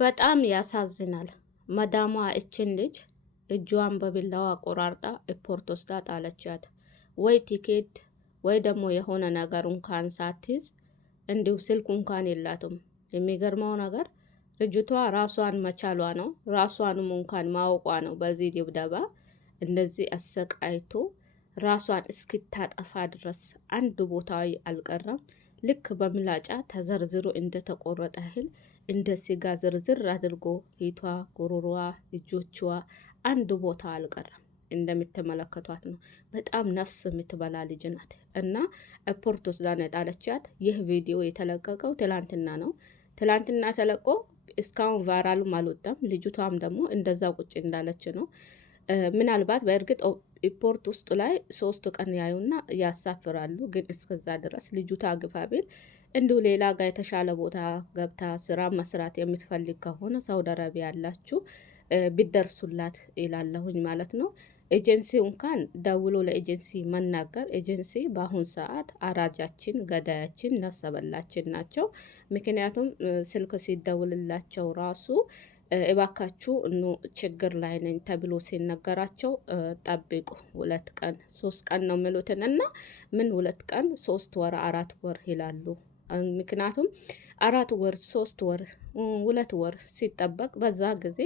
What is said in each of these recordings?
በጣም ያሳዝናል። መዳሟ እችን ልጅ እጇን በቢላዋ ቆራርጣ ኤርፖርት ወስዳ ጣለቻት። ወይ ቲኬት ወይ ደግሞ የሆነ ነገር እንኳን ሳትይዝ እንዲሁ ስልክ እንኳን የላትም። የሚገርመው ነገር ልጅቷ ራሷን መቻሏ ነው፣ ራሷንም እንኳን ማወቋ ነው። በዚህ ድብደባ እንደዚህ አሰቃይቶ ራሷን እስክታጠፋ ድረስ አንድ ቦታ አልቀረም። ልክ በምላጫ ተዘርዝሮ እንደተቆረጠ እህል እንደ ስጋ ዝርዝር አድርጎ ፊቷ፣ ጉሮሮዋ፣ እጆቿ አንድ ቦታ አልቀረም። እንደምትመለከቷት ነው። በጣም ነፍስ የምትበላ ልጅ ናት እና ኤርፖርት ወስዳ ነው የጣለቻት። ይህ ቪዲዮ የተለቀቀው ትላንትና ነው። ትላንትና ተለቆ እስካሁን ቫይራሉም አልወጣም። ልጅቷም ደግሞ እንደዛ ቁጭ እንዳለች ነው። ምናልባት በእርግጥ ኤርፖርት ውስጥ ላይ 3 ቀን ያዩና ያሳፍራሉ። ግን እስከዛ ድረስ ልጅቷ ግፋ ቢል እንዲሁ ሌላ ጋር የተሻለ ቦታ ገብታ ስራ መስራት የምትፈልግ ከሆነ ሳውዲ አረቢያ ያላችሁ ቢደርሱላት ይላለሁኝ ማለት ነው። ኤጀንሲ እንኳን ደውሎ ለኤጀንሲ መናገር፣ ኤጀንሲ በአሁን ሰዓት አራጃችን፣ ገዳያችን፣ ነፍሰ በላችን ናቸው። ምክንያቱም ስልክ ሲደውልላቸው ራሱ እባካችሁ ችግር ላይ ነኝ ተብሎ ሲነገራቸው ጠብቁ 2 ቀን 3 ቀን ነው የሚሉትን እና ምን 2 ቀን 3 ወር 4 ወር ይላሉ። ምክንያቱም 4 ወር 3 ወር 2 ወር ሲጠበቅ በዛ ጊዜ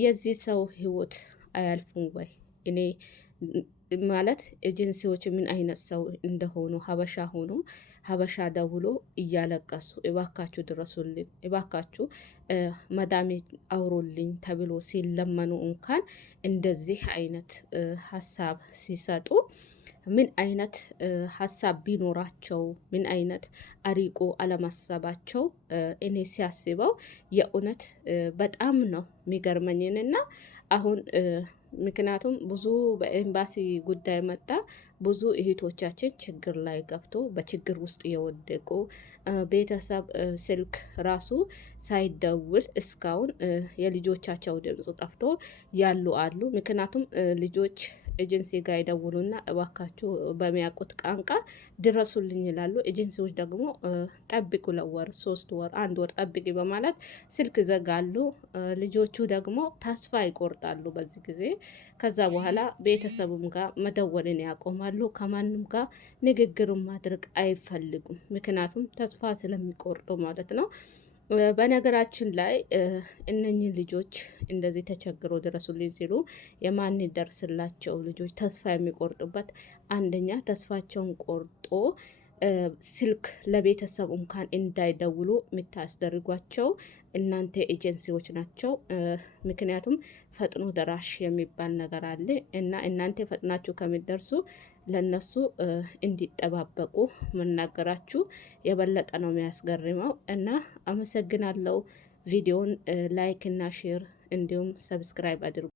የዚህ ሰው ህይወት አያልፉም ወይ? እኔ ማለት ኤጀንሲዎች ምን አይነት ሰው እንደሆኑ ሀበሻ ሆኖ ሀበሻ ደውሎ እያለቀሱ እባካችሁ ድረሱልኝ፣ እባካችሁ መዳሜ አውሮልኝ ተብሎ ሲለመኑ እንኳን እንደዚህ አይነት ሀሳብ ሲሰጡ ምን አይነት ሀሳብ ቢኖራቸው፣ ምን አይነት አሪቆ አለማሰባቸው እኔ ሲያስበው የእውነት በጣም ነው የሚገርመኝንና አሁን ምክንያቱም ብዙ በኤምባሲ ጉዳይ መጣ ብዙ እህቶቻችን ችግር ላይ ገብቶ በችግር ውስጥ የወደቁ ቤተሰብ ስልክ ራሱ ሳይደውል እስካሁን የልጆቻቸው ድምፅ ጠፍቶ ያሉ አሉ። ምክንያቱም ልጆች ኤጀንሲ ጋር ይደውሉና እባካችሁ በሚያውቁት ቋንቋ ድረሱልኝ ይላሉ። ኤጀንሲዎች ደግሞ ጠብቁ 2 ወር 3 ወር 1 ወር ጠብቂ በማለት ስልክ ዘጋሉ። ልጆቹ ደግሞ ተስፋ ይቆርጣሉ በዚህ ጊዜ። ከዛ በኋላ ቤተሰቡም ጋር መደወልን ያቆማሉ። ከማንም ጋር ንግግርን ማድረግ አይፈልጉም። ምክንያቱም ተስፋ ስለሚቆርጡ ማለት ነው። በነገራችን ላይ እነኚህ ልጆች እንደዚህ ተቸግሮ ድረሱልኝ ሲሉ የማን ደርስላቸው ልጆች ተስፋ የሚቆርጡበት አንደኛ ተስፋቸውን ቆርጦ ስልክ ለቤተሰብ እንኳን እንዳይደውሉ የምታስደርጓቸው እናንተ ኤጀንሲዎች ናቸው። ምክንያቱም ፈጥኖ ደራሽ የሚባል ነገር አለ እና እናንተ ፈጥናችሁ ከሚደርሱ ለነሱ እንዲጠባበቁ መናገራችሁ የበለጠ ነው የሚያስገርመው። እና አመሰግናለሁ። ቪዲዮን ላይክ እና ሼር እንዲሁም ሰብስክራይብ አድርጉ።